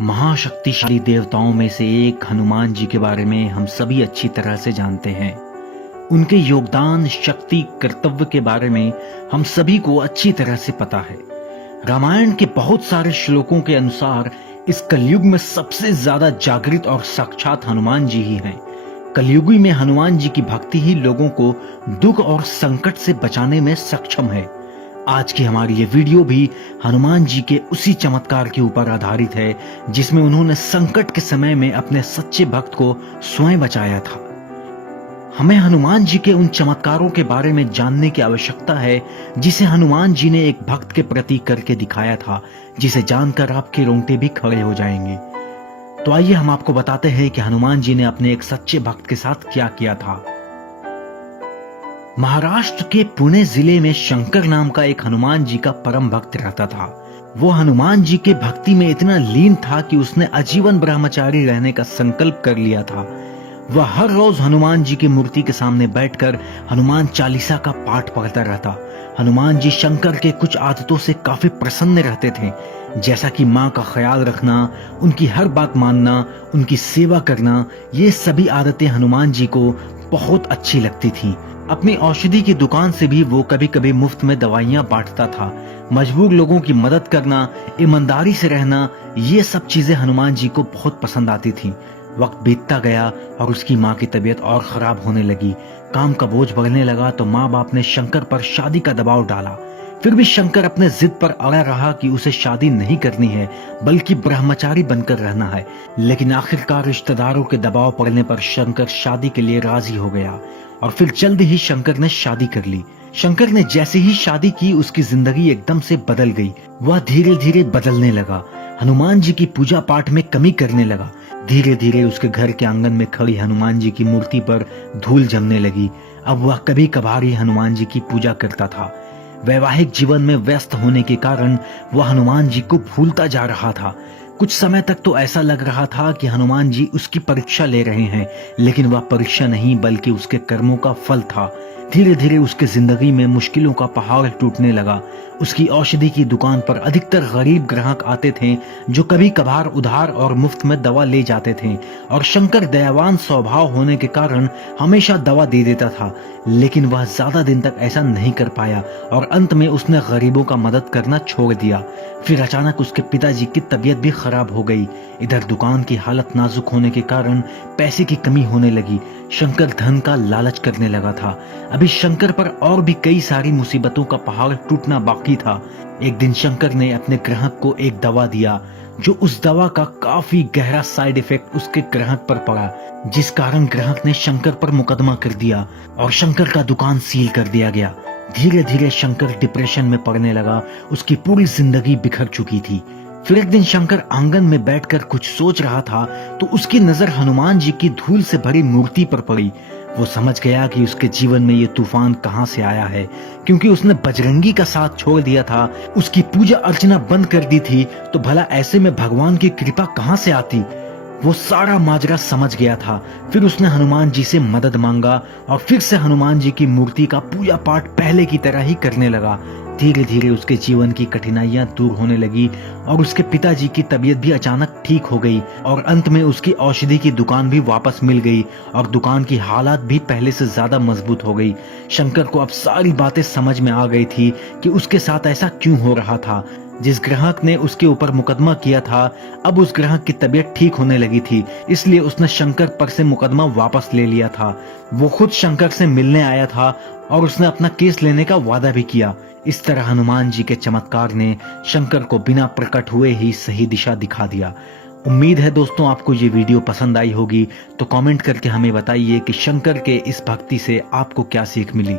महाशक्तिशाली देवताओं में से एक हनुमान जी के बारे में हम सभी अच्छी तरह से जानते हैं। उनके योगदान, शक्ति, कर्तव्य के बारे में हम सभी को अच्छी तरह से पता है। रामायण के बहुत सारे श्लोकों के अनुसार इस कलयुग में सबसे ज्यादा जागृत और साक्षात हनुमान जी ही हैं। कलयुगी में हनुमान जी की भक्ति ही लोगों को दुख और संकट से बचाने में सक्षम है। आज की हमारी ये वीडियो भी हनुमान जी के उसी चमत्कार के ऊपर आधारित है जिसमें उन्होंने संकट के समय में अपने सच्चे भक्त को स्वयं बचाया था। हमें हनुमान जी के उन चमत्कारों के बारे में जानने की आवश्यकता है जिसे हनुमान जी ने एक भक्त के प्रति करके दिखाया था, जिसे जानकर आपके रोंगटे भी खड़े हो जाएंगे। तो आइए हम आपको बताते हैं कि हनुमान जी ने अपने एक सच्चे भक्त के साथ क्या किया था। महाराष्ट्र के पुणे जिले में शंकर नाम का एक हनुमान जी का परम भक्त रहता था। वो हनुमान जी के भक्ति में इतना लीन था कि उसने आजीवन ब्रह्मचारी रहने का संकल्प कर लिया था। वह हर रोज हनुमान जी की मूर्ति के सामने बैठकर हनुमान चालीसा का पाठ पढ़ता रहता। हनुमान जी शंकर के कुछ आदतों से काफी प्रसन्न रहते थे, जैसा कि माँ का ख्याल रखना, उनकी हर बात मानना, उनकी सेवा करना। ये सभी आदतें हनुमान जी को बहुत अच्छी लगती थी। अपनी औषधि की दुकान से भी वो कभी कभी मुफ्त में दवाइयां बांटता था। मजबूर लोगों की मदद करना, ईमानदारी से रहना, ये सब चीजें हनुमान जी को बहुत पसंद आती थी। वक्त बीतता गया और उसकी माँ की तबीयत और खराब होने लगी। काम का बोझ बढ़ने लगा तो माँ बाप ने शंकर पर शादी का दबाव डाला। फिर भी शंकर अपने जिद पर अड़ा रहा कि उसे शादी नहीं करनी है बल्कि ब्रह्मचारी बनकर रहना है। लेकिन आखिरकार रिश्तेदारों के दबाव पड़ने पर शंकर शादी के लिए राजी हो गया और फिर जल्द ही शंकर ने शादी कर ली। शंकर ने जैसे ही शादी की उसकी जिंदगी एकदम से बदल गई। वह धीरे धीरे बदलने लगा। हनुमान जी की पूजा पाठ में कमी करने लगा। धीरे धीरे उसके घर के आंगन में खड़ी हनुमान जी की मूर्ति पर धूल जमने लगी। अब वह कभी कभार ही हनुमान जी की पूजा करता था। वैवाहिक जीवन में व्यस्त होने के कारण वह हनुमान जी को भूलता जा रहा था। कुछ समय तक तो ऐसा लग रहा था कि हनुमान जी उसकी परीक्षा ले रहे हैं, लेकिन वह परीक्षा नहीं बल्कि उसके कर्मों का फल था। धीरे धीरे उसकी जिंदगी में मुश्किलों का पहाड़ टूटने लगा। उसकी औषधि की दुकान पर अधिकतर गरीब ग्राहक आते थे जो कभी कभार उधार और मुफ्त में दवा ले जाते थे, और शंकर दयावान स्वभाव होने के कारण हमेशा दवा दे देता था। लेकिन वह ज्यादा दिन तक ऐसा नहीं कर पाया और अंत में उसने गरीबों का मदद करना छोड़ दिया। फिर अचानक उसके पिताजी की तबीयत भी खराब हो गई। इधर दुकान की हालत नाजुक होने के कारण पैसे की कमी होने लगी। शंकर धन का लालच करने लगा था। अभी शंकर पर और भी कई सारी मुसीबतों का पहाड़ टूटना बाकी था। एक दिन शंकर ने अपने ग्राहक को एक दवा दिया, जो उस दवा का काफी गहरा साइड इफेक्ट उसके ग्राहक पर पड़ा, जिस कारण ग्राहक ने शंकर पर मुकदमा कर दिया और शंकर का दुकान सील कर दिया गया। धीरे धीरे शंकर डिप्रेशन में पड़ने लगा। उसकी पूरी जिंदगी बिखर चुकी थी। फिर एक दिन शंकर आंगन में बैठकर कुछ सोच रहा था तो उसकी नजर हनुमान जी की धूल से भरी मूर्ति पर पड़ी। वो समझ गया कि उसके जीवन में ये तूफान कहाँ से आया है, क्योंकि उसने बजरंगी का साथ छोड़ दिया था, उसकी पूजा अर्चना बंद कर दी थी। तो भला ऐसे में भगवान की कृपा कहाँ से आती। वो सारा माजरा समझ गया था। फिर उसने हनुमान जी से मदद मांगा और फिर से हनुमान जी की मूर्ति का पूजा पाठ पहले की तरह ही करने लगा। धीरे धीरे उसके जीवन की कठिनाइयां दूर होने लगी और उसके पिताजी की तबीयत भी अचानक ठीक हो गई और अंत में उसकी औषधि की दुकान भी वापस मिल गई और दुकान की हालात भी पहले से ज्यादा मजबूत हो गई। शंकर को अब सारी बातें समझ में आ गई थी कि उसके साथ ऐसा क्यों हो रहा था। जिस ग्राहक ने उसके ऊपर मुकदमा किया था, अब उस ग्राहक की तबीयत ठीक होने लगी थी, इसलिए उसने शंकर पर से मुकदमा वापस ले लिया था। वो खुद शंकर से मिलने आया था और उसने अपना केस लेने का वादा भी किया। इस तरह हनुमान जी के चमत्कार ने शंकर को बिना प्रकट हुए ही सही दिशा दिखा दिया। उम्मीद है दोस्तों आपको ये वीडियो पसंद आई होगी, तो कमेंट करके हमें बताइए कि शंकर के इस भक्ति से आपको क्या सीख मिली।